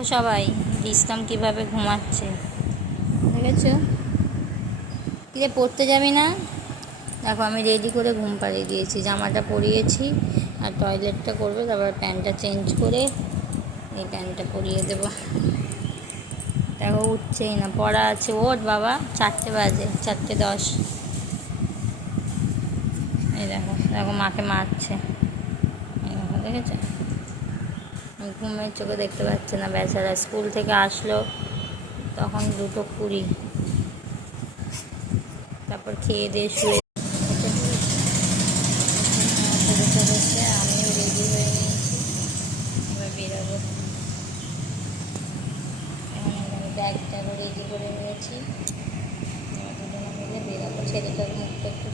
তো সবাই রিস্তাম কিভাবে ঘুমাচ্ছে দেখেছো? কিরে পড়তে যাবি না? দেখো আমি রেডি করে ঘুম পাড়িয়ে দিয়েছি, জামাটা পরিয়েছি আর টয়লেটটা করবে, তারপর প্যান্টটা চেঞ্জ করে এই প্যান্টটা পরিয়ে দেবো। দেখো উঠছেই না, পড়া আছে। ওঠ বাবা, 4টে বাজে, 4:10। এই দেখো দেখো মাকে মারছে, এই দেখো দেখেছো? ঘুমের চোখে দেখতে পাচ্ছে না বেচারা, স্কুল থেকে আসলো তখন 2:20, তারপর খেয়ে দিয়ে শুয়ে হচ্ছে। আমিও রেডি হয়ে নিয়েছি, এবার বেরোবো। এখন আমি ব্যাগটাকে রেডি করে নিয়েছি, এবার দুজনে মিলে বেরোবো। ছেলেটার মুখটা একটু